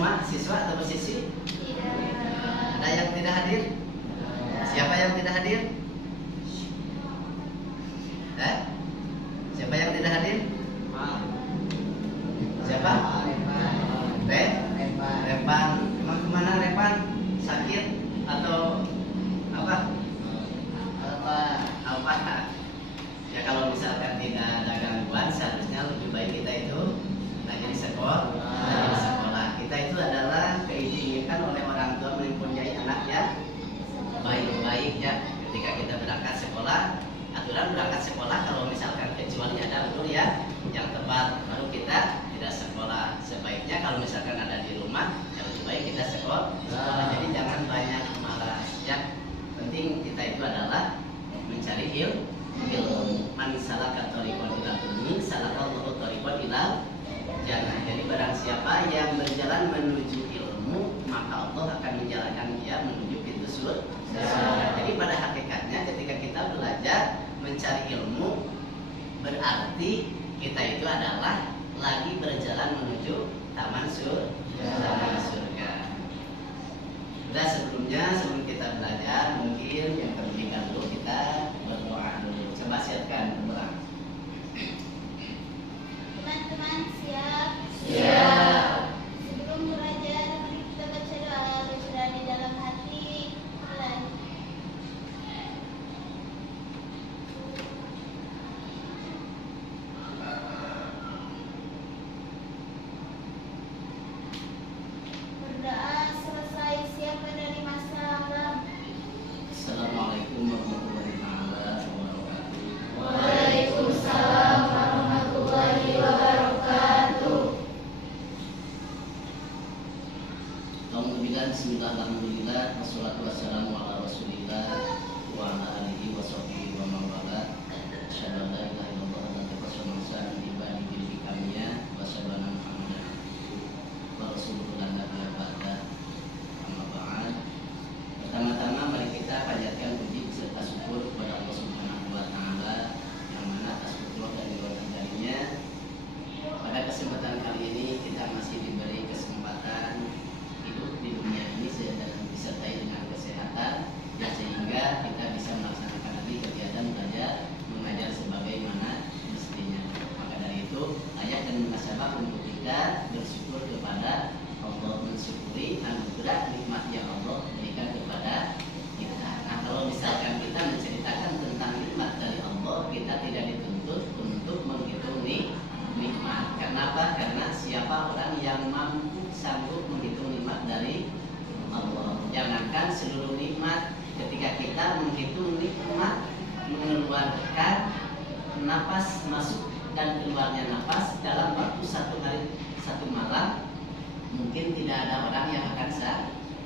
semua siswa atau siswi? Tidak. Ada yang tidak hadir? Siapa yang tidak hadir? Siapa yang tidak hadir? Siapa? Repan. Emang kemana Repan? Sakit atau apa? Ya kalau misalkan tidak ada gangguan, seharusnya lebih baik kita itu rajin sekolah. Kita itu adalah diinginkan oleh orang tua mempunyai anak yang baik-baik ya. Ketika kita berangkat sekolah, aturan berangkat sekolah kalau misalkan kecuali ada udur ya yang tepat, baru kita tidak sekolah. Sebaiknya kalau misalkan ada di rumah, yang lebih baik kita sekolah. Jadi jangan banyak malas ya. Penting kita itu adalah mencari ilmu. Man salaka thariqan ila ilmin salakallahu thariqan ila jannah. Jadi barang siapa yang berjalan menuju ilmu, maka Allah akan menjalankan dia menuju pintu surga. Jadi pada hakikatnya ketika kita belajar mencari ilmu, berarti kita itu adalah lagi berjalan menuju taman surga. Udah sebelum kita belajar, mungkin yang terlebih dahulu kita berdoa dulu. Coba siapkan berdoa. Teman-teman siap? Siap. Sebelum belajar, mari kita baca doa di dalam hati. Mulai. Berdoa selesai, siap dari masalah. Assalamualaikum warahmatullahi wabarakatuh. Waalaikumsalam warahmatullahi wabarakatuh. Alhamdulillah, wassalatu wassalamu ala rasulillah wa ala alihi wa sahbihi wa man wala. Asyhadu an la ilaha illallah wa la ilaha illallah wa asyhadu anna Muhammadan wa rasuluhu la nabiyya ba'da. Amma ba'd. Pertama-tama mari kita panjatkan puji serta syukur kepada Allah Subhanahu wa taala yang mana atas rahmat dan limpahan darinya. Pada kesempatan kali ini kita masih diberi kesempatan hidup di dunia ini dan disertai dengan kesehatan, ya sehingga kita bisa melaksanakan lagi kegiatan belajar mengajar sebagaimana mestinya. Maka dari itu layak dan munasabah untuk kita bersyukur kepada Allah, mensyukuri anugerah nikmat yang Allah berikan kepada kita. Nah, kalau misalkan kita menceritakan tentang nikmat dari Allah, kita tidak dituntut untuk menghitung nikmat. Kenapa? Karena siapa orang yang mampu sanggup menghitung nikmat dari Allah. Jangankan seluruh nikmat, ketika kita menghitung nikmat, mengeluarkan napas masuk dan keluarnya napas dalam waktu satu hari satu malam, mungkin tidak ada orang yang akan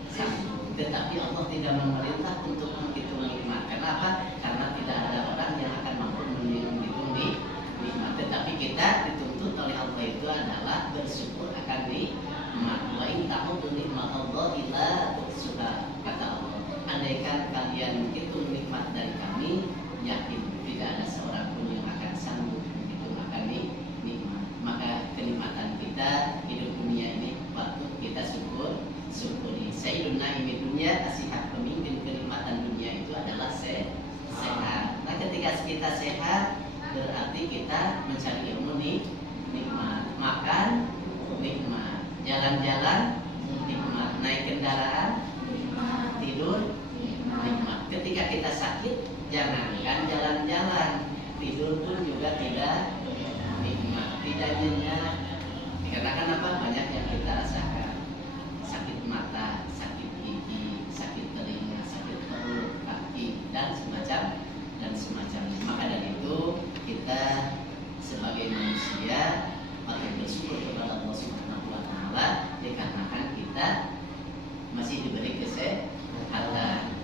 sanggup. Tetapi Allah tidak memerintah untuk menghitung nikmat. Kenapa? Karena tidak ada orang yang akan mampu menghitung nikmat. Tetapi kita dituntut oleh Allah itu adalah bersyukur akan nikmat. Wa in ta'udzu nikmatallahi la tuhsuha, kata Allah. Andaikan kalian menghitung nikmat dari kami, yakin tidak ada seorang pun yang akan sanggup menghitung akan nikmat. Maka kenikmatan kita hidup dunia ini patut kita syukuri. Sayyidun naimi dunia, asihat, pemimpin kenikmatan dunia itu adalah sehat. Nah, ketika kita sehat, berarti kita mencari ilmu nikmat, makan nikmat, jalan-jalan nikmat, naik kendaraan tidur nikmat. Ketika kita sakit, jangankan jalan-jalan, tidur pun juga tidak nikmat, tidak nyenyak. Dikarenakan apa? Banyak yang kita rasakan. Sakit mata, sakit gigi, sakit telinga, sakit perut, kaki, dan semacamnya. Maka dari itu kita sebagai manusia patut bersyukur kepada Allah Subhanahu wa taala dikarenakan kita masih diberi kesehatan.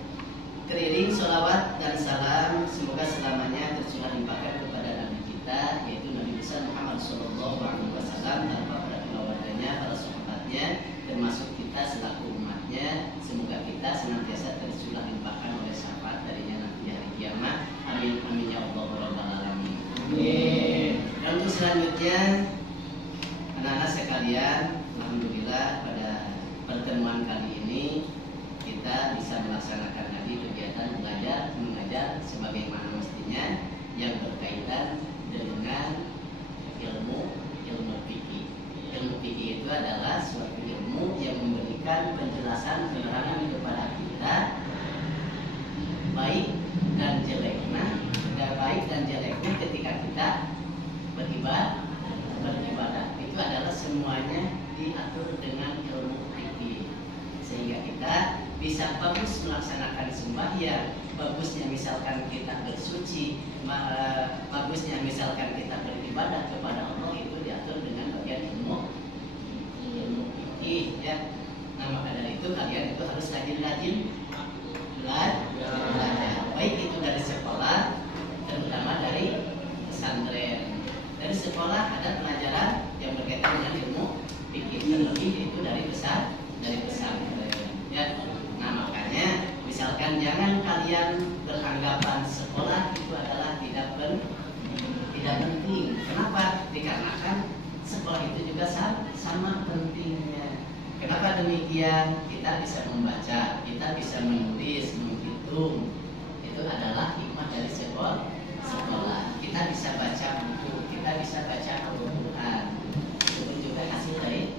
Teriring sholawat dan salam semoga selamanya tercurah limpahkan kepada Nabi kita, yaitu Nabi besar Muhammad Sallallahu Alaihi Wasallam, dan para keluarganya, para sahabatnya, termasuk kita selaku umatnya. Semoga kita senantiasa tercurah limpahkan oleh syafaat darinya nanti hari kiamat. Amin amin ya Allah rabbal alamin. Amin. Dan untuk selanjutnya anak-anak sekalian, alhamdulillah pada pertemuan kali ini kita bisa melaksanakan lagi kegiatan belajar mengajar sebagaimana mestinya yang berkaitan dengan ilmu fikih. Ilmu fikih itu adalah suatu ilmu yang memberikan penjelasan penerangan kepada kita baik dan jeleknya, baik dan jeleknya ketika kita beribadah. Itu adalah semuanya diatur dengan ilmu fikih, sehingga kita bisa bagus melaksanakan sembahyang, bagusnya misalkan kita bersuci, bagusnya misalkan kita beribadah kepada Allah, itu diatur dengan bagian ilmu fikih ya. Nah maka dari itu kalian itu harus rajin-rajin belajar, baik itu dari sekolah, terutama dari pesantren. Dari sekolah ada pelajaran yang berkaitan dengan ilmu fikih, terlebih itu dari pesantren ya. Nah makanya misalkan jangan kalian beranggapan sekolah itu adalah tidak penting. Kenapa? Dikarenakan sekolah itu juga sama pentingnya. Kenapa demikian? Kita bisa membaca, kita bisa menulis, menghitung. Itu adalah hikmah dari sekolah. Kita bisa baca buku, kita bisa baca Al-Quran. Itu juga hasil dari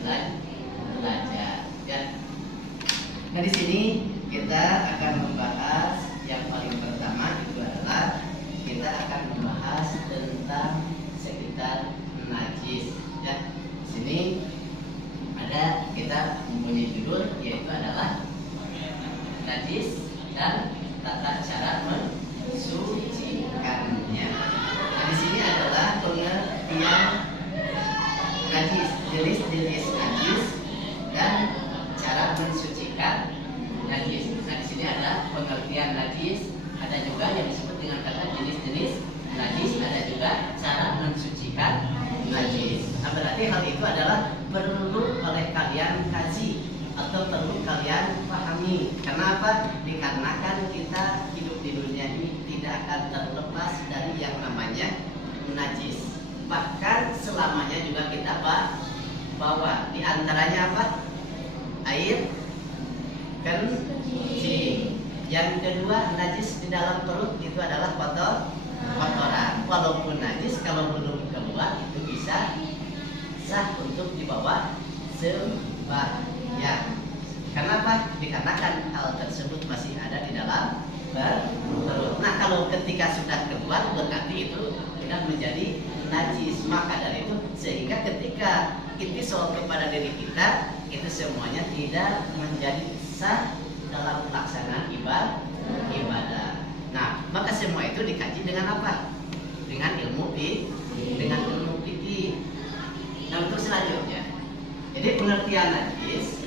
belajar. Ya. Nah di sini kita akan membahas yang paling pertama itu adalah kita akan membahas tentang sekitar najis. Ya. Di sini ada kita mempunyai judul yaitu adalah najis dan tata cara mensucikannya. Nah di sini adalah pengertian najis, jenis-jenis najis dan cara mensucikan najis. Nah di sini ada pengertian najis, ada juga yang disebut dengan kata jenis-jenis najis, ada juga cara mensucikan najis. Nah berarti hal itu adalah perlu oleh kalian kaji atau perlu kalian pahami. Kenapa? Dikarenakan kita hidup di dunia ini tidak akan terlepas dari yang namanya najis. Bahkan selamanya juga kita bawa. Di antaranya apa? Air kencing. Yang kedua, najis di dalam perut itu adalah kotoran. Walaupun najis kalau belum keluar itu bisa sah untuk dibawa sembahyang. Kenapa? Dikarenakan hal tersebut masih ada di dalam perut. Nah kalau ketika sudah keluar berarti itu sudah menjadi najis. Maka dari itu sehingga ketika intisal kepada diri kita itu semuanya tidak menjadi sah dalam pelaksanaan ibadah. Nah maka semua itu dikaji dengan apa? Dengan ilmu fikih. Nah untuk selanjutnya, jadi pengertian najis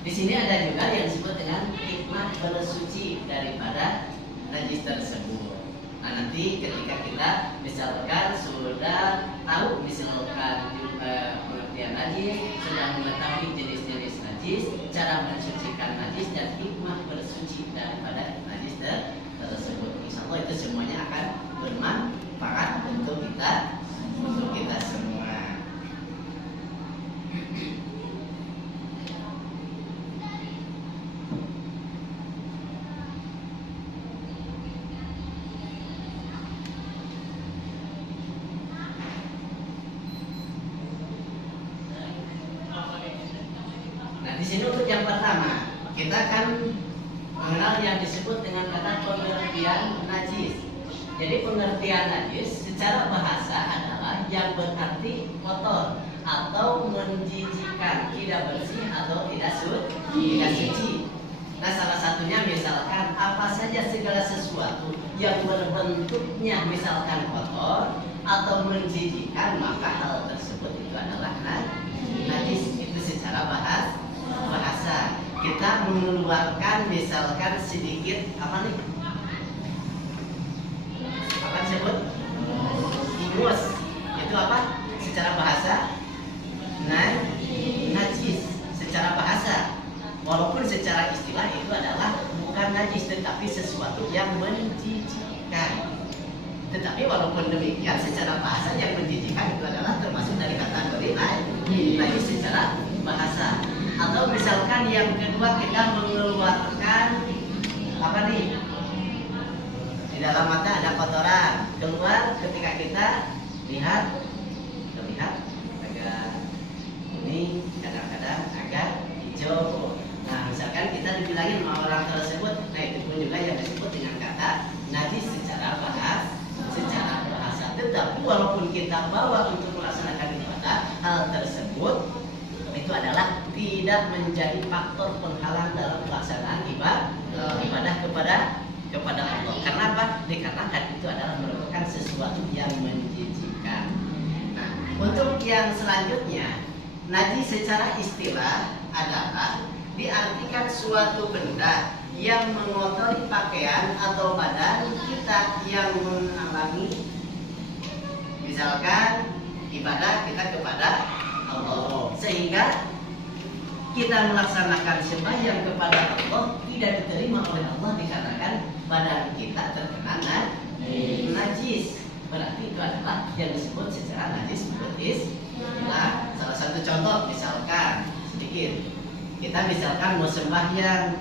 di sini ada juga yang disebut dengan hikmah bersuci daripada najis tersebut. Nah nanti ketika kita misalkan sudah tahu misalkan pengertian najis, sudah mengetahui jenis-jenis najis, cara mensucikan najis dan hikmah bersuci daripada najis tersebut. Insya Allah itu semuanya akan bermanfaat untuk kita semua. Nah di sini untuk yang pertama kita akan mengenal yang disebut dengan kata pengertian najis. Jadi pengertian najis secara bahasa adalah yang berarti kotor atau menjijikan, tidak bersih atau tidak suci. Nah salah satunya misalkan apa saja segala sesuatu yang berbentuknya misalkan kotor atau menjijikan, maka hal tersebut itu adalah najis. Itu secara bahasa. Kita mengeluarkan misalkan sedikit apa nih? Apa disebut? Ingus. Itu apa? Secara bahasa najis. Secara bahasa. Walaupun secara istilah itu adalah bukan najis tetapi sesuatu yang menjijikkan. Tetapi walaupun demikian, secara bahasa yang menjijikan itu adalah termasuk dari kategori najis secara bahasa. Atau misalkan yang kedua, kita mengeluarkan apa nih? Di dalam mata ada kotoran keluar ketika kita lihat, terlihat agak kuning, kadang-kadang agak hijau. Nah, misalkan kita dibilangin sama orang tersebut, nah itu pun juga yang disebut dengan kata najis secara bahasa. Tetapi walaupun kita bawa untuk melaksanakan ibadah, hal tersebut itu adalah tidak menjadi faktor penghalang dalam pelaksanaan ibadah kepada Allah. Kenapa? Dikarenakan itu adalah merupakan sesuatu yang menjijikkan. Nah, untuk yang selanjutnya, najis secara istilah adalah diartikan suatu benda yang mengotori pakaian atau badan kita yang menghalangi, misalkan ibadah kita kepada Allah, sehingga kita melaksanakan sembahyang kepada Allah tidak diterima oleh Allah dikarenakan badan kita terkena najis. Berarti itu adalah yang disebut secara najis berarti. Nah, salah satu contoh misalkan sedikit, kita misalkan mau sembahyang,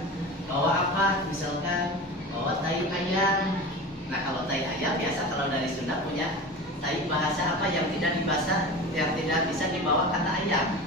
bawa apa? Misalkan bawa tai ayam. Nah, kalau tai ayam biasa kalau dari Sunda punya tai bahasa apa yang tidak bisa dibawa kata ayam.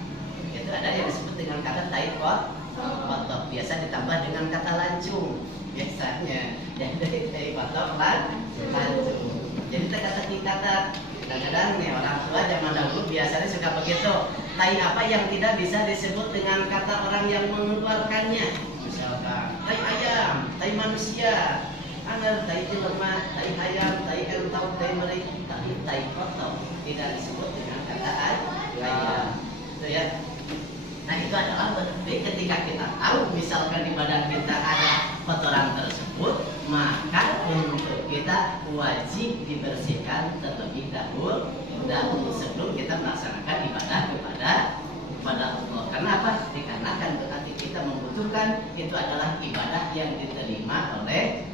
Itu ada yang disebut dengan kata tai kotok, biasa ditambah dengan kata lancung biasanya. Jadi tai kotok lancung. Jadi teka-teki kata. Kadang-kadang nih orang tua zaman dahulu biasanya suka begitu. Tai apa yang tidak bisa disebut dengan kata orang yang mengeluarkannya. Misalkan tai ayam, tai manusia, anger, tai jelema, tai ayam, tai entau, tai meri, tapi tai kotor tidak disebut dengan kata ayam. Itu ya. Nah, itu adalah berarti ketika kita tahu misalkan di badan kita ada kotoran tersebut, maka untuk kita wajib dibersihkan terlebih dahulu sebelum kita melaksanakan ibadah kepada Allah. Karena apa? Dikarenakan berarti kita membutuhkan itu adalah ibadah yang diterima oleh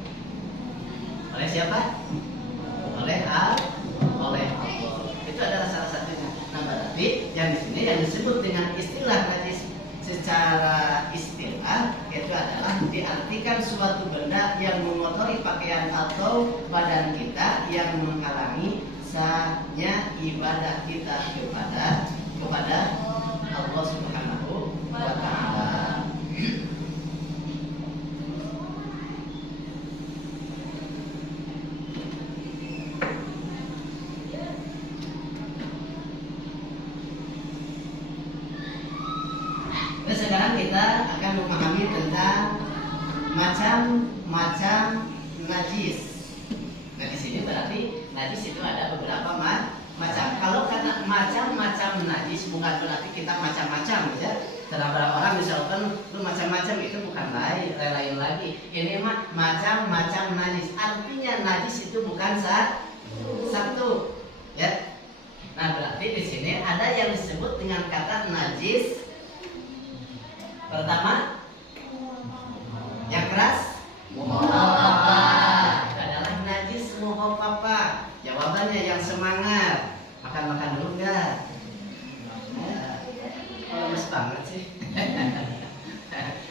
siapa? Oleh Allah. Itu adalah salah satunya. Nah, berarti yang di sini yang disebut dengan istilah najis secara istilah itu adalah diartikan suatu benda yang mengotori pakaian atau badan kita yang menghalangi sahnya ibadah kita kepada Allah Subhanahu wa Ta'ala. Nah, sekarang kita akan memahami tentang macam-macam najis. Nah, di sini berarti najis itu ada beberapa macam. Kalau kata macam-macam najis bukan berarti kita macam-macam ya. Terhadap orang misalkan lu macam-macam itu bukan lain lagi. Ini mah macam-macam najis. Artinya najis itu bukan satu ya. Nah, berarti di sini ada yang disebut dengan kata najis. Pertama, yang keras, muhafafah. Adalah najis muhafafah. Jawabannya yang semangat. Makan dulu enggak? Lemes banget sih.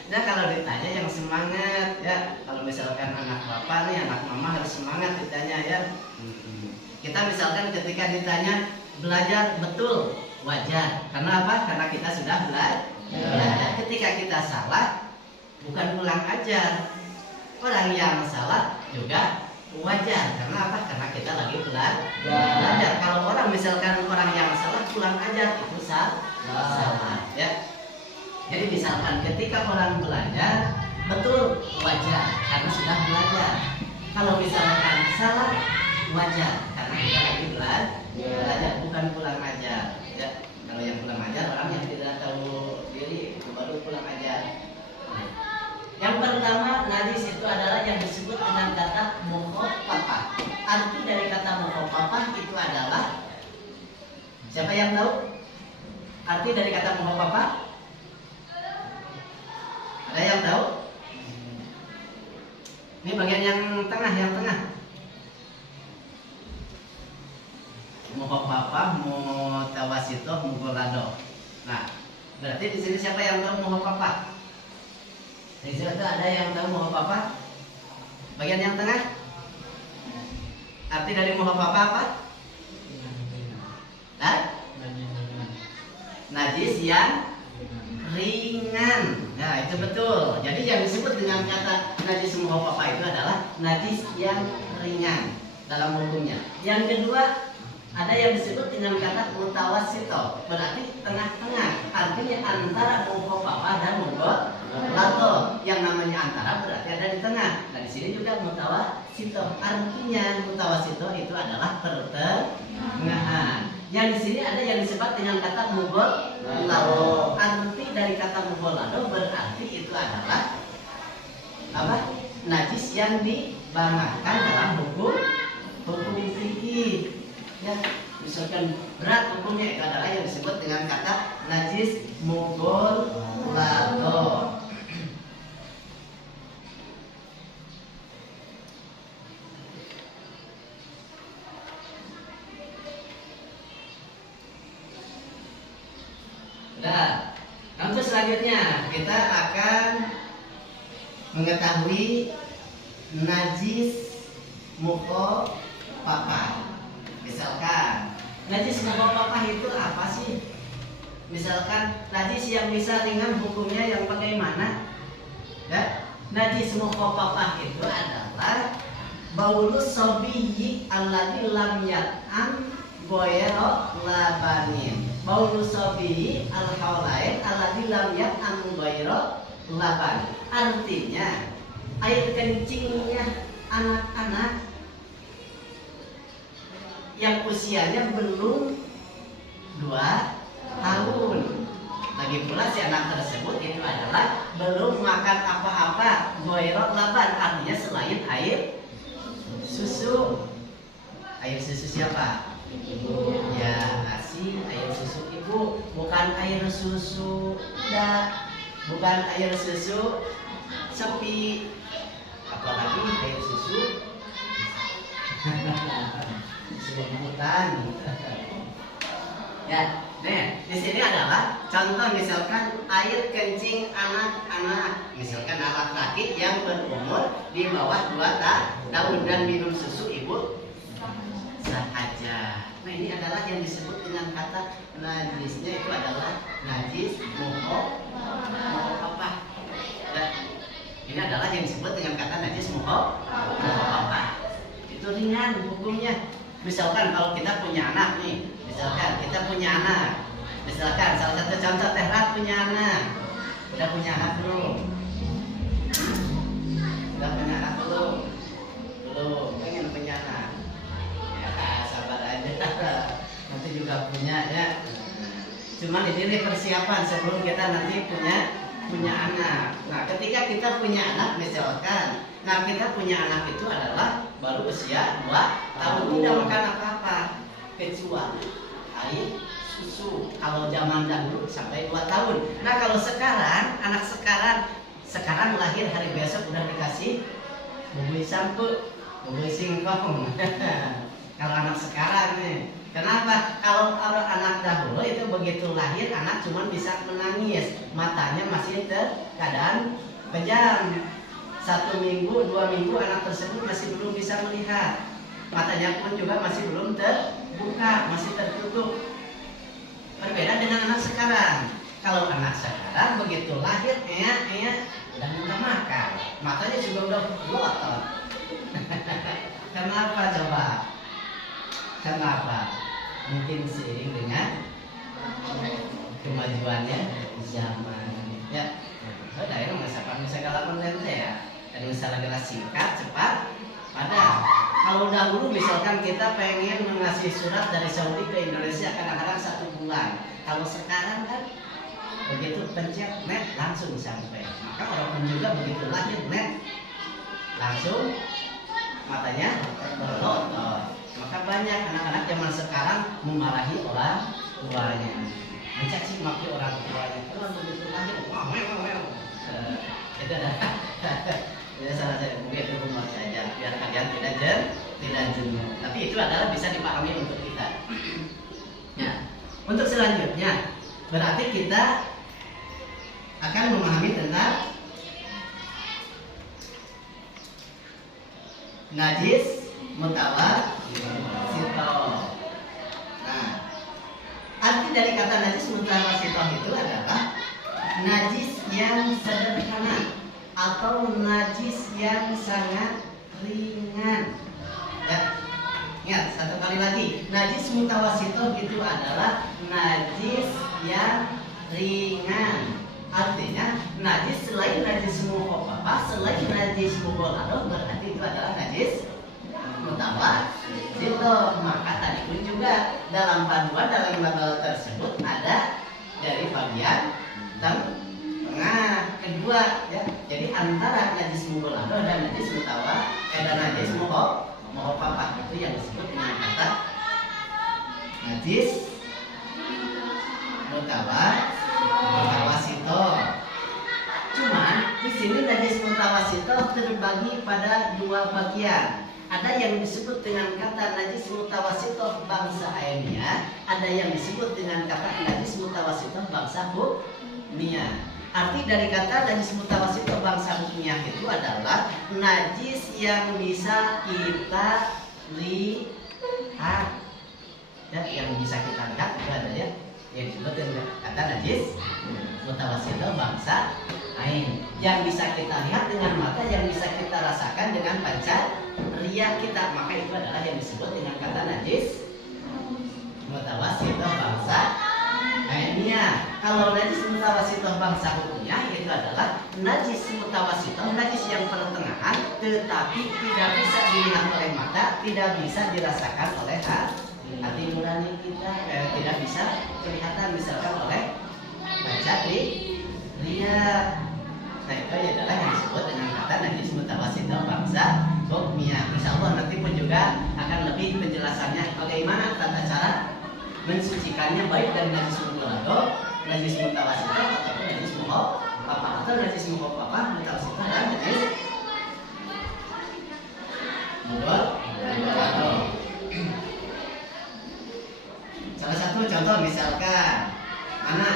Nah, kalau ditanya yang semangat ya, kalau misalkan anak bapak nih, anak mama harus semangat ditanya ya. Kita misalkan ketika ditanya belajar betul, wajar. Karena apa? Karena kita sudah belajar. Ketika kita salah, bukan pulang ajar. Orang yang salah juga wajar. Karena apa? Karena kita lagi belajar. Kalau orang misalkan orang yang salah pulang ajar, itu salah ya. Jadi misalkan ketika orang belajar betul, wajar karena sudah belajar. Kalau misalkan salah, wajar karena kita lagi belajar, bukan pulang ajar ya. Kalau yang pulang ajar orang yang tidak tahu diri baru pulang ajar. Yang pertama, najis itu adalah yang disebut dengan kata mukhafafah. Arti dari kata mukhafafah itu adalah, siapa yang tahu arti dari kata mukhafafah? Ada yang tahu? Ini bagian yang tengah, muhafafah, mutawasitoh, mugolado. Nah, berarti di sini siapa yang tahu muhafafah? Di sini ada yang tahu muhafafah? Bagian yang tengah? Arti dari muhafafah apa? Hah? Najis yang ringan. Nah, itu betul. Jadi yang disebut dengan kata najis muhafafah itu adalah najis yang ringan dalam hukumnya. Yang kedua, ada yang disebut dengan kata mutawasito, berarti tengah-tengah. Artinya antara muhafafah dan mugolado. Yang namanya antara berarti ada di tengah. Nah, di sini juga mutawasito. Artinya mutawasito itu adalah pertengahan. Yang di sini ada yang disebut dengan kata mugolado. Arti dari kata mugolado berarti itu adalah apa? Najis yang dibangakan dalam hukum fikih. Ya, misalkan berat hukumnya itu adalah yang disebut dengan kata najis mugolado. Nah, untuk selanjutnya kita akan mengetahui najis mukhafafah. Misalkan najis mukhafafah itu apa sih? Misalkan najis yang bisa ringan hukumnya yang bagaimana? Ya, najis mukhafafah itu adalah baulus sabiyyi alladzi lam yat'am ghayra labanin. Baulus sabiyyi al-haulain alladzi lam yat'am ghayra laban. Artinya air kencingnya anak-anak yang usianya belum 2 tahun. Lagi pula si anak tersebut itu adalah belum makan apa-apa ghayra laban, artinya selain air susu. Air susu siapa? Ya, ASI, air susu ibu, bukan air susu kuda, bukan air susu sapi, apalagi air susu hutan. Ya, nih di sini adalah contoh misalkan air kencing anak-anak, misalkan anak laki yang berumur di bawah 2 tahun dan minum susu ibu saja. Nah, ini adalah yang disebut dengan kata najisnya itu adalah najis mukhafafah. Nah, ini adalah yang disebut dengan kata najis mukhafafah. Itu ringan hukumnya. Misalkan kalau kita punya anak nih, misalkan kita punya anak, misalkan salah satu contoh Tehra punya anak, udah punya anak belum? Udah punya anak belum? Belum, pengen punya anak. Ya, sabar aja, nanti juga punya ya. Cuman ini persiapan sebelum kita nanti punya anak. Nah, ketika kita punya anak misalkan, nah kita punya anak itu adalah baru usia 2 tahun, tidak makan apa-apa kecuali air susu. Kalau zaman dahulu sampai 2 tahun. Nah, kalau sekarang anak sekarang lahir hari besok udah dikasih bubui sampo, bubui singkong. Kalau anak sekarang nih, kenapa? Kalau anak dahulu itu begitu lahir anak cuma bisa menangis, matanya masih keadaan pejam. 1 minggu, 2 minggu anak tersebut masih belum bisa melihat, matanya pun juga masih belum terbuka, masih tertutup. Berbeda dengan anak sekarang. Kalau anak sekarang begitu lahir, udah minta makan, matanya juga udah belotot. Kenapa coba? Kenapa? Mungkin seiring dengan kemajuannya zaman. Ya, udah ya masakan segala konten ya. Dan segala singkat, cepat, padat. Kalau dahulu misalkan kita pengen mengasih surat dari Saudi ke Indonesia kadang-kadang 1 bulan. Kalau sekarang kan begitu pencet net langsung sampai. Maka orang juga begitu lahir net langsung matanya berlotot. Maka banyak anak-anak zaman sekarang memarahi orang tuanya, mencaci maki orang tuanya. Kalau begitu lahir, itu adalah ya salah satu mungkin itu humor saja biar kalian tidak jenuh. Tapi itu adalah bisa dipahami untuk kita. Nah, untuk selanjutnya berarti kita akan memahami tentang najis mutawassithah. Nah, arti dari kata najis mutawassithah itu adalah najis yang sederhana atau najis yang sangat ringan. Ya, ingat satu kali lagi, najis mutawassithah itu adalah najis yang ringan. Artinya najis selain najis mukhaffafah, selain najis mughalladah, berarti itu adalah najis mutawassithah. Maka tadi pun juga dalam panduan dalam label tersebut ada dari bagian tengah kedua ya. Jadi antara najis mughalladah dan najis mukhaffafah itu yang disebut dengan kata najis mutawassithah. Cuman di sini najis mutawassithah terbagi pada dua bagian. Ada yang disebut dengan kata najis mutawassithah bangsa ainiyah, ada yang disebut dengan kata najis mutawassithah bangsa hukmiyah. Arti dari kata najis mutawassithah bangsa hukmiyah itu adalah najis yang bisa kita lihat, ya, yang bisa kita lihat itu ada ya, yang disebut dengan kata najis mutawassithah bangsa ain, yang bisa kita lihat dengan mata, yang bisa kita rasakan dengan panca ria kita, maka itu adalah yang disebut dengan kata najis mutawassithah bangsa ainiyah. Kalau najis mutawassithah bangsa hukmiyah itu adalah najis mutawassithah, najis yang pertengahan, tetapi tidak bisa dilihat oleh mata, tidak bisa dirasakan oleh hati nurani kita, tidak bisa kelihatan misalkan oleh panca ria. Nah, itu adalah yang disebut dengan kata najis mutawassithah bangsa hukmiyah. Insyaallah nanti pun juga akan lebih penjelasannya bagaimana tata cara mensucikannya, baik dari najis mughalladah, najis mutawassithah ataupun najis mukhaffafah, atau najis mukhaffafah, mutawassithah dan najis mughalladah. Salah satu contoh misalkan mana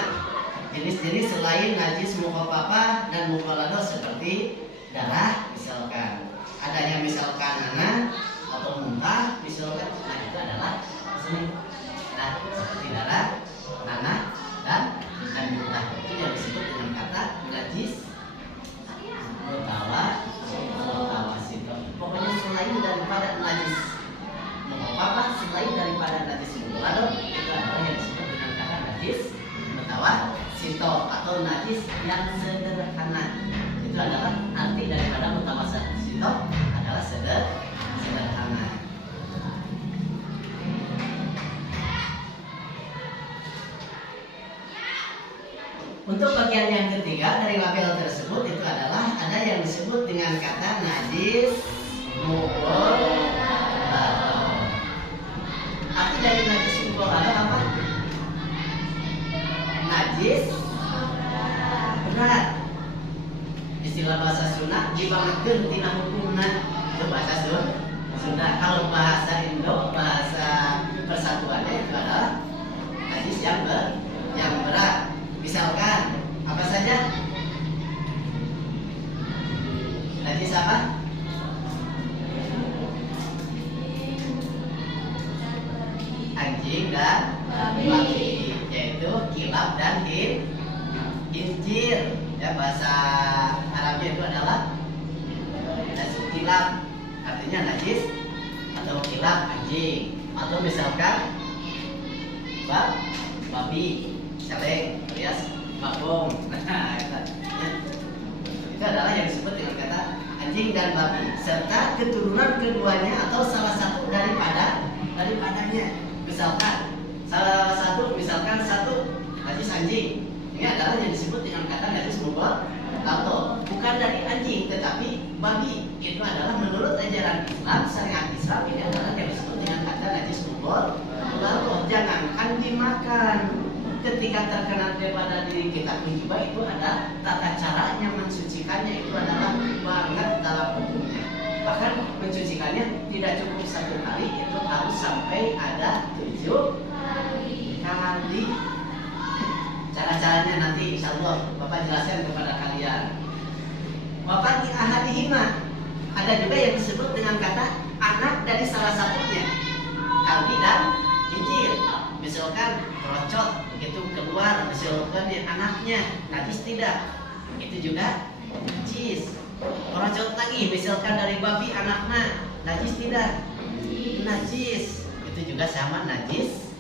jenis-jenis selain najis mukhaffafah dan mughalladah seperti darah misalkan. Adanya misalkan nanah atau muntah misalkan, nah itu adalah di sini. Nah, seperti darah, nanah dan muntah itu yang disebut dengan kata najis mutawassithah. Pokoknya selain daripada najis mukhaffafah, selain daripada najis mughalladah, itu adalah yang disebut dengan kata najis mutawassithah atau najis yang sederhana. Itu adalah arti daripada mutawassithah adalah sederhana. Untuk bagian yang ketiga dari label tersebut itu adalah ada yang disebut dengan kata najis mughalladah. Arti dari najis mughalladah apa? Najis berat. Istilah bahasa Sunda dibangetkeun tina hukumna. Itu bahasa Sunda. Kalau bahasa Indo, bahasa persatuannya itu adalah najis yang berat. Misalkan apa saja? Najis apa? Anjing dan babi, yaitu kilap dan khinzir. Ya, bahasa Arabnya itu adalah najis kilap, artinya najis atau kilap anjing, atau misalkan babi, celeng, alias bagong. Nah, itu adalah yang disebut dengan kata anjing dan babi, serta keturunan keduanya atau salah satu daripadanya. Misalkan salah satu, misalkan satu najis anjing, ini adalah yang disebut dengan kata najis mughalladah. Bukan dari anjing tetapi babi. Itu adalah menurut ajaran Islam, syariat Islam, ini adalah yang disebut dengan kata najis mughalladah. Jangankan dimakan, ketika terkena daripada diri kita pun juga itu ada tata caranya mensucikannya, itu adalah banget dalam hukumnya. bahkan mencucikannya tidak cukup 1 kali, itu harus sampai ada 7 kali. Cara-caranya nanti insya Allah Bapak jelaskan kepada kalian. Bapak di ahadihima, ada juga yang disebut dengan kata anak dari salah satunya, kalbi dan injil. Misalkan kerocot begitu keluar, misalkan yang anaknya najis tidak, itu juga najis. Kerocot lagi, misalkan dari babi anaknya najis tidak, najis. Itu juga sama najis.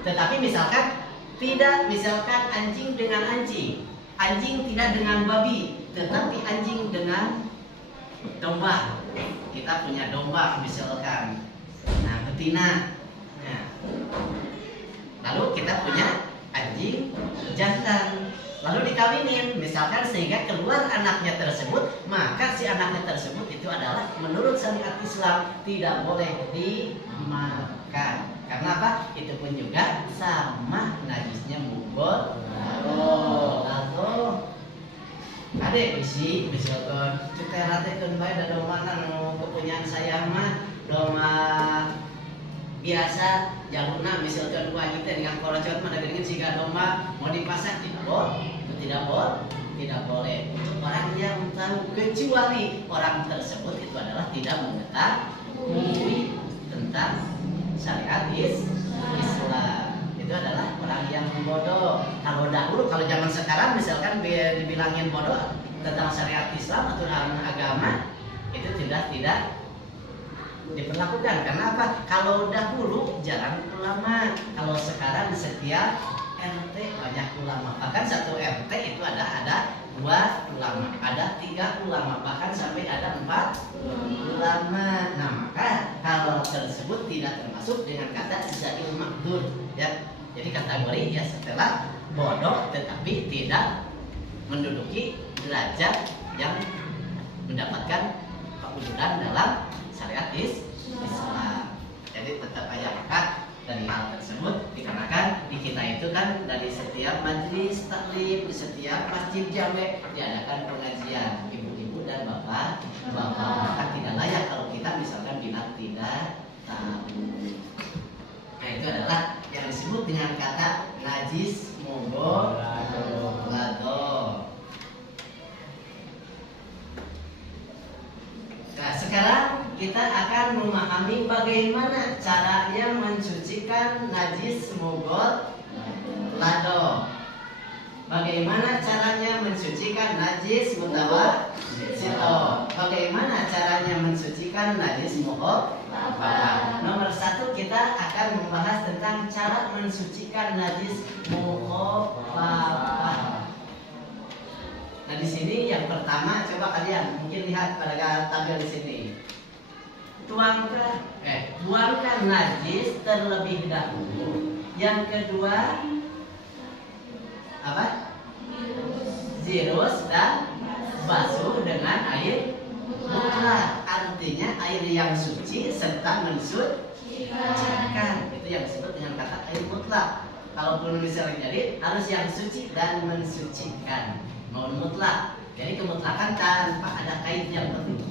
Tetapi misalkan tidak, misalkan anjing dengan anjing, anjing tidak dengan babi, tetapi anjing dengan domba. Kita punya domba misalkan, nah betina. Nah, lalu kita punya anjing jantan, lalu dikawinin misalkan sehingga keluar anaknya tersebut, maka si anaknya tersebut itu adalah menurut syariat Islam tidak boleh dimakan. Karena apa? Itu pun juga sama najisnya mubor. Lalu adek bisi misalkan kita ratekeun bae da domba nu kepunyaan saya mah domba biasa jalurna misalkan 2 juta dengan korocot mah dengan siga domba mau dipasang tidak boleh. Itu tidak boleh untuk orang yang tahu, kecuali orang tersebut itu adalah tidak mengetahui tentang syariat Islam. Itu adalah orang yang bodoh. Kalau dahulu, kalau zaman sekarang misalkan dibilangin bodoh tentang syariat Islam atau agama, itu tidak diperlakukan. Karena apa? Kalau dahulu jarang ulama, kalau sekarang setiap RT banyak ulama. Bahkan satu RT itu ada 2 ulama, ada 3 ulama, bahkan sampai ada 4 ulama. Nah maka kalau tersebut tidak termasuk dengan kata jahil makdur, ya. Jadi kategori ya setelah bodoh tetapi tidak menduduki derajat yang mendapatkan kemudahan dalam syariat Islam. Jadi tetap aja maka dari hal tersebut dikarenakan di kita itu kan dari setiap majelis taklim, di setiap masjid jame diadakan pengajian ibu-ibu dan bapak, maka tidak layak kalau kita misalkan bilang tidak tahu. Nah itu adalah yang disebut dengan kata najis mughalladh. Nah sekarang kita akan memahami bagaimana caranya mensucikan najis mughalladh. Bagaimana caranya mensucikan najis mutawassito. Bagaimana caranya mensucikan najis mukhaffafah. Nomor 1 kita akan membahas tentang cara mensucikan najis mukhaffafah. Nah di sini yang pertama coba kalian mungkin lihat pada tabel di sini. Buangkan najis terlebih dahulu. Yang kedua apa? Zirus dan basuh dengan air mutlak. Artinya air yang suci serta mensucikan. Itu yang disebut dengan kata air mutlak. Kalaupun misalnya jadi harus yang suci dan mensucikan. Mau mutlak. Jadi kemutlakan tanpa ada kait yang penting.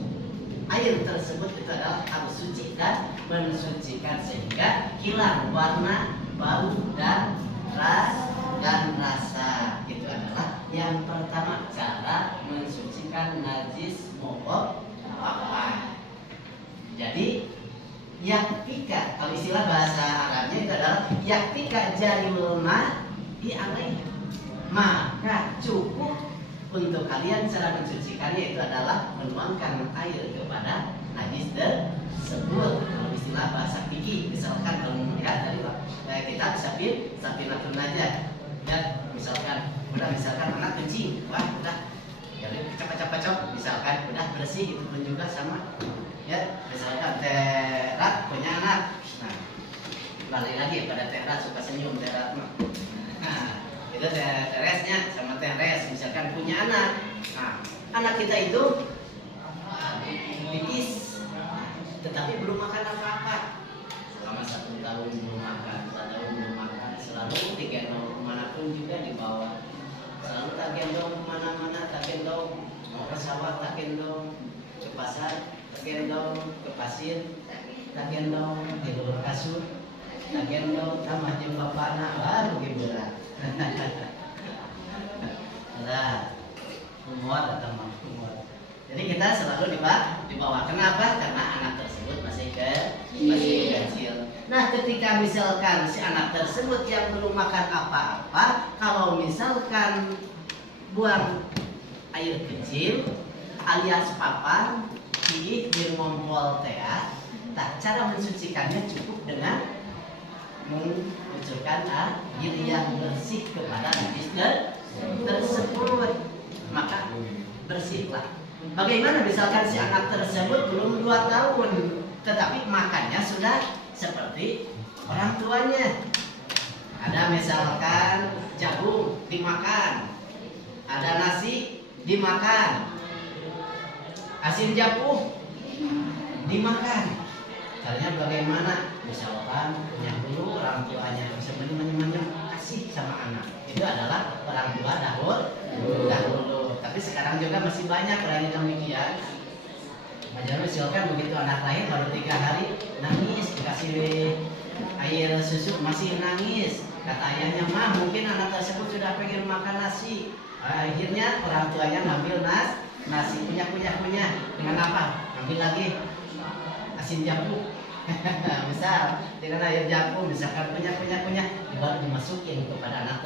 Air tersebut itu adalah harus suci dan mensucikan sehingga hilang warna, bau dan rasa. Itu adalah yang pertama cara mensucikan najis mukhaffafah. Jadi yaktika, kalau istilah bahasa Arabnya itu adalah yaktika jarul ma'i alaihi. Maka cukup untuk kalian cara mensucikannya itu adalah menuangkan air kepada najis tersebut. Kalau istilah bahasa fikih, misalkan kalau melihat tadi kita Safinatul Najah, ya misalkan anak kencing, udah jadi cepat misalkan udah bersih, itu pun juga sama, ya misalkan Terat punya anak, nah balik lagi pada Terat suka senyum Terat mah. Itu Teresnya sama Teres misalkan punya anak. Nah, anak kita itu pipis tetapi belum makan apa-apa. Selama 1 tahun belum makan, 2 tahun belum makan, selalu digendong kemanapun juga dibawa. Selalu tak gendong kemana-mana, tak gendong mau ke sawah, tak gendong tak gendong ke pasir, tak gendong di luar kasur, tak gendong sama jeung bapana, wah rugi berat. Nah, humor atau humor. Jadi kita selalu dibawa. Kenapa? Karena anak tersebut masih kecil. Nah, ketika misalkan si anak tersebut yang belum makan apa-apa, kalau misalkan buang air kecil alias papan, hiih ngompol teh, cara mensucikannya cukup dengan mengucurkan air yang bersih kepada najis tersebut, maka bersihlah. Bagaimana misalkan si anak tersebut belum 2 tahun tetapi makannya sudah seperti orang tuanya? Ada misalkan jagung dimakan, ada nasi dimakan, asin japuh dimakan. Caranya bagaimana? Misalkan yang dulu orang tuanya bisa menyem kasih sama anak, itu adalah orang tua dahulu. Tapi sekarang juga masih banyak orang yang demikian. Majalah misalkan begitu anak lahir baru 3 hari nangis, dikasih air susu masih nangis. Kata ayahnya, mah mungkin anak tersebut sudah pengen makan nasi. Akhirnya orang tuanya ngambil nasi punya dengan apa? Ambil lagi asin japu. Misal dengan air japu, misalkan punya baru dimasukin kepada anak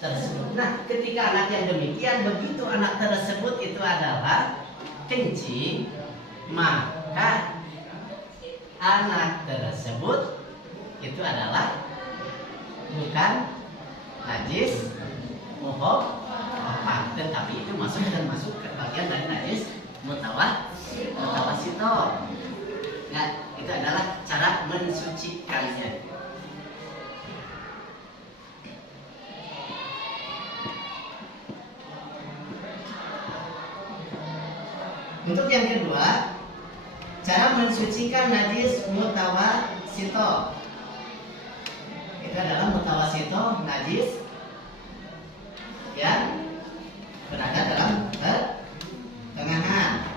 tersebut. Nah, ketika anak yang demikian, begitu anak tersebut itu adalah kencing, maka anak tersebut itu adalah bukan najis muhafaf, tetapi itu termasuk ke bagian dari najis mutawasito. Nah, itu adalah cara mensucikannya. Untuk yang kedua, cara mensucikan najis mutawasito. Itu adalah mutawasito, najis yang berada dalam tengahan.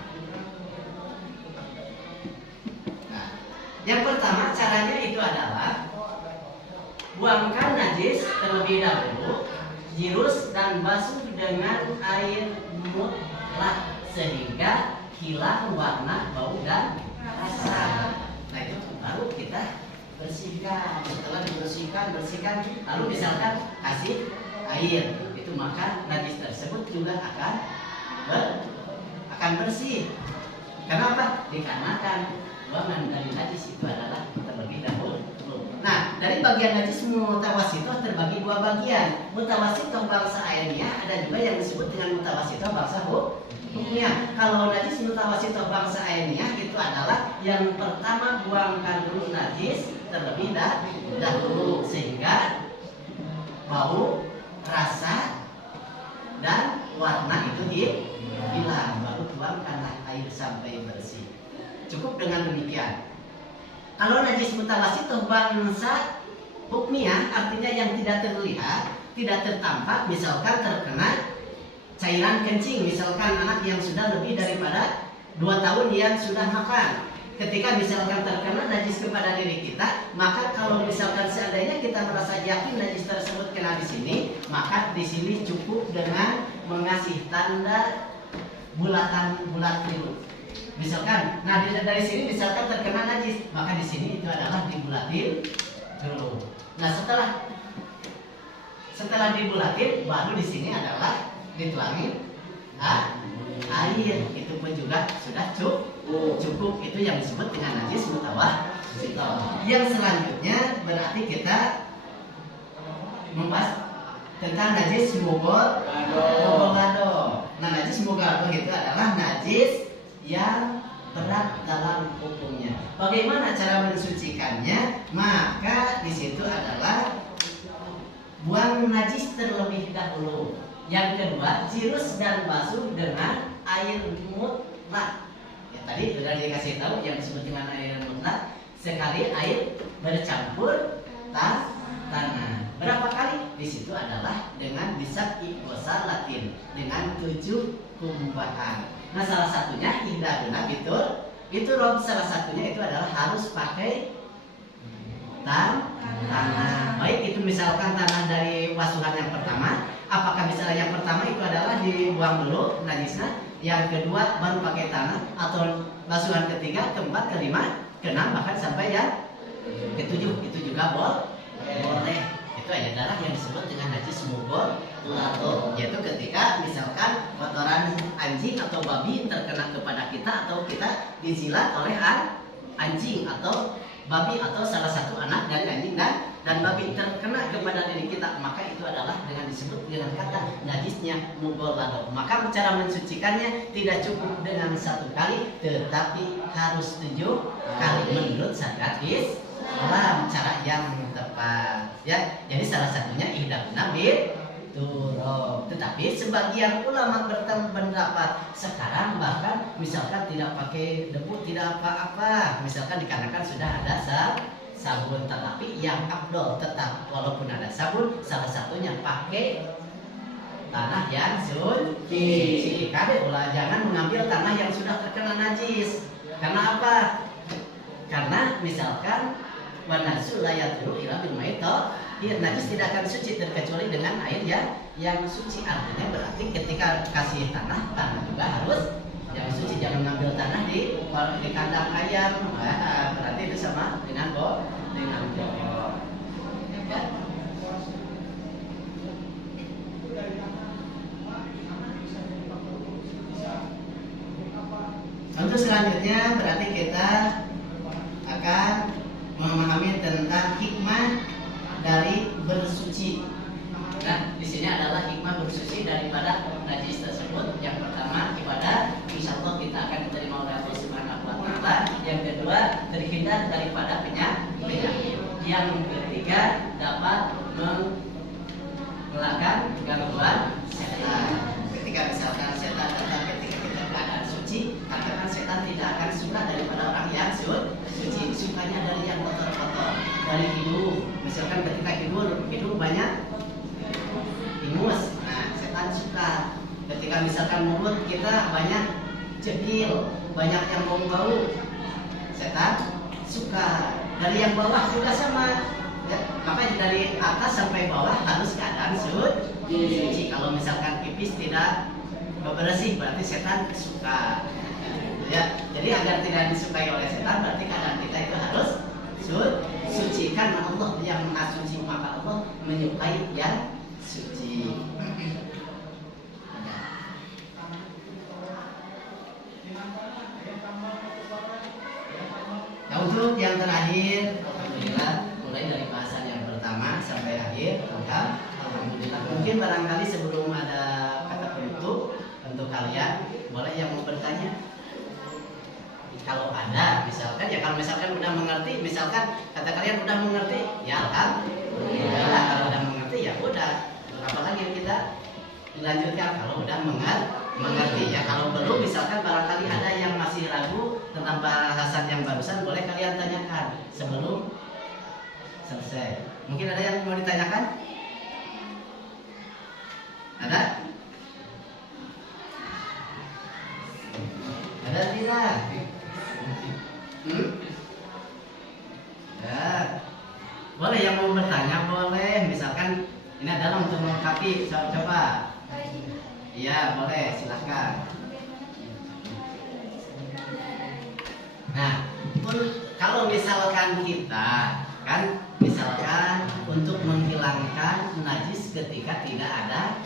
Nah, yang pertama caranya itu adalah buangkan najis terlebih dahulu, jirus dan basuh dengan air mutlak sehingga hilang warna, bau dan rasa. Nah, itu baru kita bersihkan. Setelah dibersihkan, lalu misalkan kasih air, itu maka najis tersebut juga akan bersih. Kenapa? Dikarenakan buangan dari najis itu adalah terlebih dahulu. Nah, dari bagian najis mutawasito terbagi 2 bagian. Mutawasito bangsa airnya, ada juga yang disebut dengan mutawasito bangsa hukumnya. Kalau najis mutawasito bangsa airnya itu adalah yang pertama buangkan dulu najis terlebih dahulu sehingga bau, rasa dan warna itu hilang, baru tuangkanlah air sampai bersih. Cukup dengan demikian. Kalau najis mutawasito bangsa hukmiyah, artinya yang tidak terlihat, tidak tertampak, misalkan terkena cairan kencing, misalkan anak yang sudah lebih daripada 2 tahun yang sudah makan. Ketika misalkan terkena najis kepada diri kita, maka kalau misalkan seandainya kita merasa yakin najis tersebut kena di sini, maka di sini cukup dengan mengasih tanda bulatan bulat biru. Misalkan, nah dari sini misalkan terkena najis, maka di sini itu adalah dibulatin dulu. Nah, setelah dibulatin, baru di sini adalah dituangin air. Itu pun juga sudah cukup. Itu yang disebut dengan najis mutawasito. Yang selanjutnya berarti kita membahas tentang najis mughalladho. Nah, najis mughalladho itu adalah najis yang berat dalam hukumnya. Bagaimana cara mensucikannya? Maka di situ adalah buang najis terlebih dahulu. Yang kedua, jirus dan basuh dengan air mutlak. Ya, tadi sudah dikasih tahu yang disebut dengan air mutlak, sekali air bercampur tanah. Berapa kali? Di situ adalah dengan bisab'i ghusalatin, dengan 7 kumpahan. Nah, salah satunya ihdaduna bitul itu Rob salah satunya itu adalah harus pakai tanah. Baik itu misalkan tanah dari wasuhan yang pertama, apakah misalnya yang pertama itu adalah dibuang dulu najisnya, yang kedua baru pakai tanah, atau wasuhan ketiga, keempat, kelima, keenam, bahkan sampai yang ketujuh itu juga boleh. Itu adalah yang disebut dengan najis mughalladah, yaitu ketika misalkan kotoran anjing atau babi terkena kepada kita, atau kita dijilat oleh anjing atau babi, atau salah satu anak dari anjing dan babi terkena kepada diri kita, maka itu adalah dengan disebut dengan kata najisnya mughalladah. Maka cara mensucikannya tidak cukup dengan 1 kali, tetapi harus 7 kali menurut syariat Islam, cara yang tepat ya. Jadi salah satunya ihdahuna turab. Tetapi sebagian ulama berpendapat sekarang bahkan misalkan tidak pakai debu, tidak apa-apa, misalkan dikarenakan sudah ada sabun. Tetapi yang afdol tetap walaupun ada sabun, salah satunya pakai tanah yang suci. Kade ulah jangan mengambil tanah yang sudah terkena najis. Karena apa? Karena misalkan wanasu layaturu ila bil maita, najis tidak akan suci terkecuali dengan air yang suci. Artinya berarti ketika kasih tanah juga harus yang suci. Jangan ngambil tanah di kandang ayam, berarti itu sama dengan bo. Ya. Untuk selanjutnya berarti kita akan memahami tentang hikmah dari bersuci. Nah, di sini adalah hikmah bersuci daripada najis tersebut. Yang pertama, ibadah, insyaallah kita akan diterima oleh Allah Subhanahu wa taala. Yang kedua, terhindar daripada penyakit. Yang ketiga, dapat mengelakkan gangguan setan. Ketika misalkan setan datang ketika kita keadaan suci, katakan setan tidak akan suka daripada orang yang suci, sukanya dari yang kotor-kotor, dari hidung. Misalkan ketika hidung banyak ingus, nah setan suka. Ketika misalkan mulut kita banyak cekil, banyak yang bau-bau, setan suka. Dari yang bawah juga sama ya, makanya dari atas sampai bawah harus keadaan suci. Kalau misalkan pipis tidak bersih berarti setan suka ya. Jadi agar tidak disukai oleh setan berarti keadaan kita itu harus suci. Karena Allah yang maha suci, maka Allah menyukai yang suci. Nah, untuk yang terakhir, alhamdulillah mulai dari bahasan yang pertama sampai akhir, alhamdulillah. Mungkin barangkali sebelum ada kata penutup untuk kalian, boleh yang mau bertanya? Kalau ada, misalkan ya, kalau misalkan udah mengerti, misalkan kata kalian udah mengerti, ya alhamdulillah. Kalau udah mengerti ya udah. Apalagi yang kita dilanjutkan kalau udah mengerti ya. Kalau belum, misalkan barangkali ada yang masih ragu tentang bahasan yang barusan, boleh kalian tanyakan sebelum selesai. Mungkin ada yang mau ditanyakan? Ada? Ada tidak? Ya. Boleh yang mau bertanya boleh. Misalkan ini adalah untuk melengkapi. Coba. Iya boleh, silahkan. Nah, kalau misalkan kita kan, misalkan untuk menghilangkan najis ketika tidak ada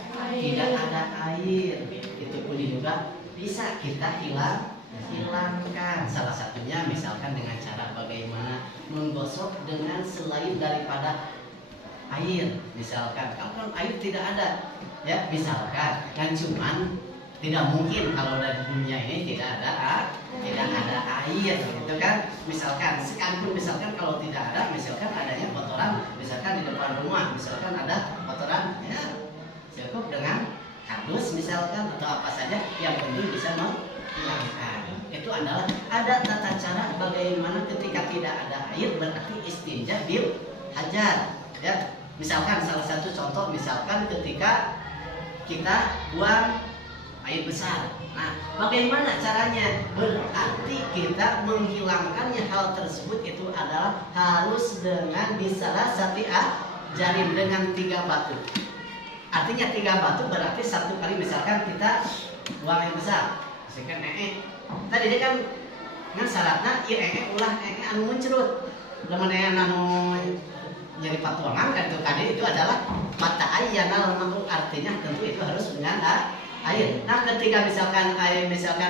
air, itu pun juga bisa kita hilangkan. Salah satunya misalkan dengan cara bagaimana menggosok dengan selain daripada air. Misalkan kalau air tidak ada ya, misalkan kan cuman tidak mungkin kalau dari dunia ini tidak ada air gitu kan. Misalkan sekalipun misalkan kalau tidak ada, misalkan adanya kotoran misalkan di depan rumah, misalkan ada kotoran ya, cukup dengan kardus misalkan atau apa saja yang penting bisa menghilangkan. Itu adalah ada tata cara bagaimana ketika tidak ada air, berarti istinja bil hajar ya. Misalkan salah satu contoh, misalkan ketika kita buang air besar. Nah, bagaimana caranya? Berarti kita menghilangkannya hal tersebut itu adalah harus dengan salah satu jarim dengan 3 batu. Artinya 3 batu berarti 1 kali misalkan kita buang air besar. Misalkan tadi dia kan syaratnya ieu ulah anu muncrut. Lamun anu jadi patuangan kan itu adalah mata ayyana lemah, artinya tentu itu harus dengan air. Nah, ketika misalkan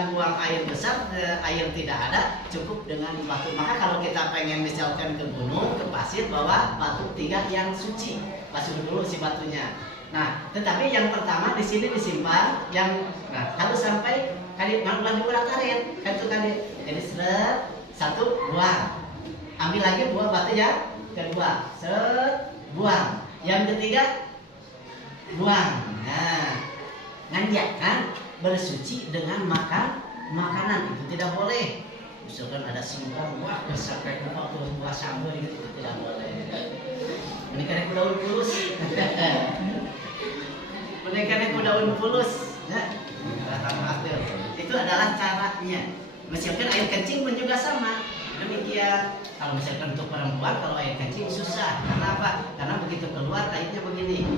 buang air besar, air tidak ada, cukup dengan batu. Maka kalau kita pengen misalkan ke gunung, ke pasir, bawa batu 3 yang suci, basuh dulu si batunya. Nah, tetapi yang pertama di sini disimpan, harus sampai kali bulan diulang karet, kan itu kali. Jadi satu buang, ambil lagi 2 batu yang kedua, buang, yang ketiga buang. Nah, kan bersuci dengan makanan itu tidak boleh. Misalkan ada singkong, wah besar kayak buah sambal gitu, itu tidak boleh. Menikahnya ku daun pulus, menikahnya ku daun pulus, itu adalah caranya. Misalkan air kencing pun juga sama. Demikian. Kalau misalkan untuk perempuan, kalau air kencing susah. Karena apa? Karena begitu keluar airnya begini.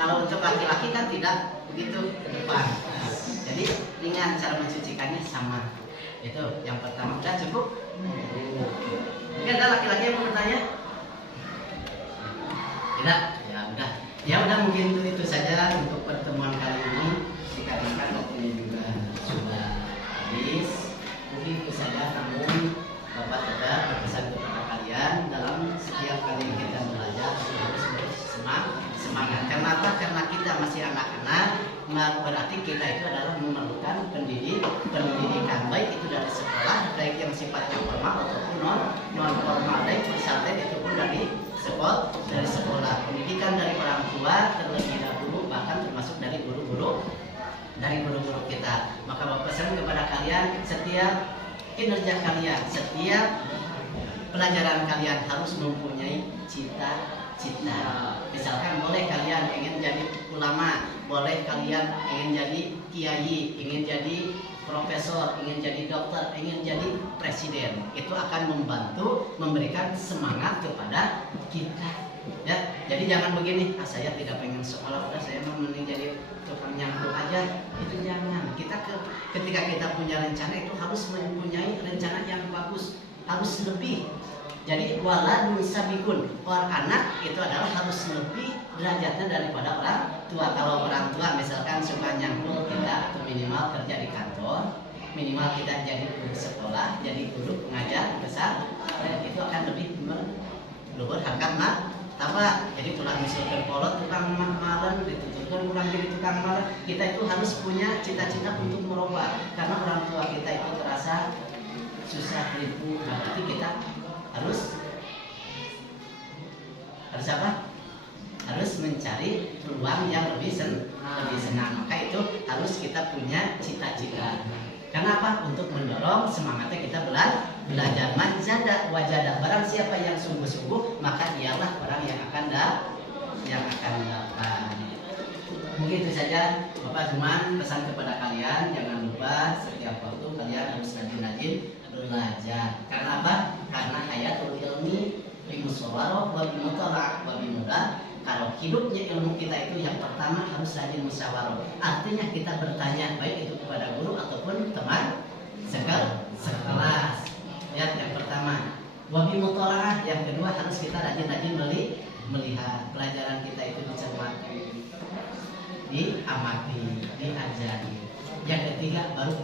Kalau untuk laki-laki kan tidak begitu ke depan. Jadi ringan cara mencucikannya sama. Itu yang pertama. Udah cukup? Mungkin ada laki-laki yang mau bertanya? Tidak? Ya udah. Ya udah, mungkin itu saja untuk pertemuan kali ini. Dikarenakan waktunya juga sudah habis. Mungkin itu saja, namun Bapak tetap berpesan kepada kalian dalam setiap kali kita belajar harus semangat. Karena apa? Karena kita masih anak-anak, berarti kita itu adalah memerlukan pendidikan, baik itu dari sekolah, baik yang sifatnya formal ataupun non formal, baik pesantren itu pun dari sekolah. Pendidikan dari orang tua terlebih dahulu, bahkan termasuk dari guru-guru kita. Maka Bapak pesan kepada kalian, setiap kinerja kalian, setiap pelajaran kalian harus mempunyai cita-cita. Misalkan boleh kalian ingin jadi ulama, boleh kalian ingin jadi kiai, ingin jadi profesor, ingin jadi dokter, ingin jadi presiden. Itu akan membantu memberikan semangat kepada kita. Ya, jadi jangan begini, saya tidak pengen sekolah, udah saya mau mending jadi tukang nyangkut aja. Itu jangan. Ketika kita punya rencana itu harus mempunyai rencana yang bagus, harus lebih. Jadi waladun sabikun, orang anak itu adalah harus lebih derajatnya daripada orang tua. Kalau orang tua misalkan suka nyangkul kita, atau minimal kerja di kantor, minimal kita jadi guru sekolah, jadi guru pengajar besar, itu akan lebih luhur harkat martabat. Jadi tulang misalkan kolot tukang malam, ditutupkan kurang jadi tukang malam. Kita itu harus punya cita-cita untuk merubah, karena orang tua kita itu terasa susah ribu. Nah, berarti kita harus apa? Harus mencari peluang yang lebih senang. Maka itu harus kita punya cita-cita. Karena apa? Untuk mendorong semangatnya kita belajar. Man jada wajada. Barang siapa yang sungguh-sungguh, maka dialah orang yang akan dapat. Mungkin itu saja Bapak Juman pesan kepada kalian. Jangan lupa setiap waktu kalian harus rajin-rajin belajar. Karena apa? Karena hayatul ilmi bimusyawarah wa bimutalaah wa bimudah. Kalau hidupnya ilmu kita itu yang pertama harus rajin musyawarah. Artinya kita bertanya baik itu kepada guru ataupun teman sekelas. Ya, yang pertama. Wa bimutalaah, yang kedua harus kita rajin-rajin melihat pelajaran kita itu dicermati, diamati, diajari. Yang ketiga baru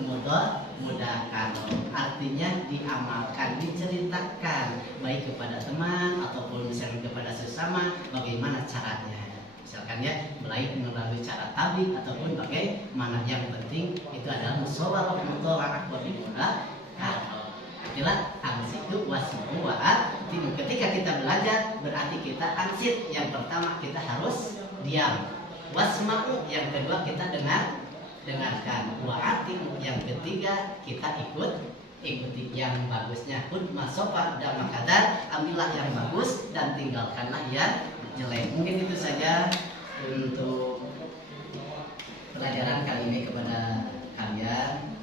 mudahkan, artinya diamalkan, diceritakan baik kepada teman ataupun misalnya kepada sesama bagaimana caranya. Misalkan ya, melalui cara tablik ataupun bagaimana. Yang penting itu adalah musyawarah mutalaah wa bimudahkan. Itulah ansitu wasmu wa'at. Ketika kita belajar berarti kita ansit. Yang pertama kita harus diam. Wasma'u, yang kedua kita dengarkan. Wa'atimu, yang ketiga kita ikuti yang bagusnya. Hudma sofa dan makadar, ambillah yang bagus dan tinggalkanlah yang jelek. Mungkin itu saja untuk pelajaran kali ini kepada kalian.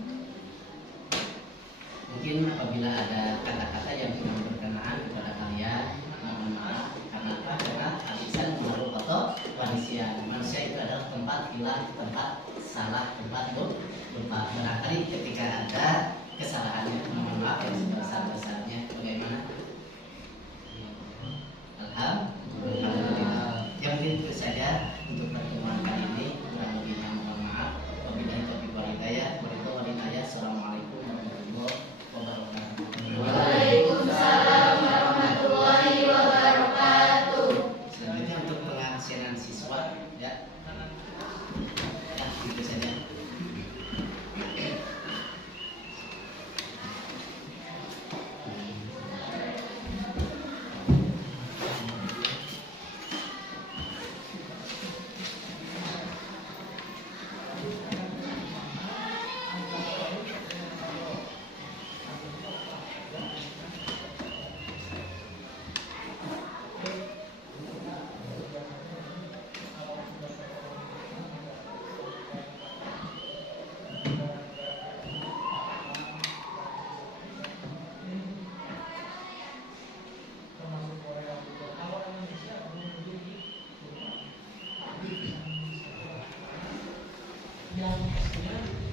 Mungkin apabila ada kata-kata yang kurang berkenaan kepada kalian, mohon maaf. Karena apa? Karena al-insan mahluk atau manusia. Manusia itu adalah tempat hilang, tempat salah, tempat lupa. Barangkali ketika ada kesalahannya, mohon maaf yang sebesar-besarnya. Bagaimana? Alhamdulillah. Yang itu saja untuk pertemuan kali ini. Kurang lebihnya mohon maaf. Wabillahi taufiq wal hidayah. Assalamualaikum warahmatullahi wabarakatuh. Waalaikumsalam warahmatullahi wabarakatuh. Selanjutnya untuk pengabsenan siswa, ya. Ya, itu saja. yang